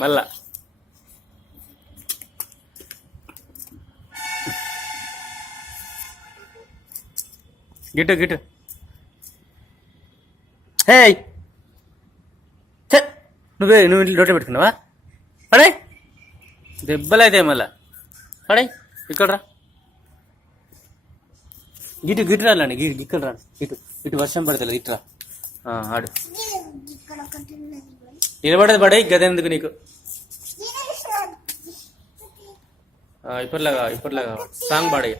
మళ్ళా గిట్టు గిట్టు హే నువ్వు నోట్లో పెట్టుకున్నావా పడే దెబ్బలైతే మళ్ళా పడే ఇక్కడ రా గిటు గిట్టు రాలండి ఇక్కడ రా ఇటు వర్షం పడతలేదు ఇటు రా ఆడు నిలబడదు పడే గదెందుకు నీకు ఇప్పటిలాగా సాంగ్ పాడే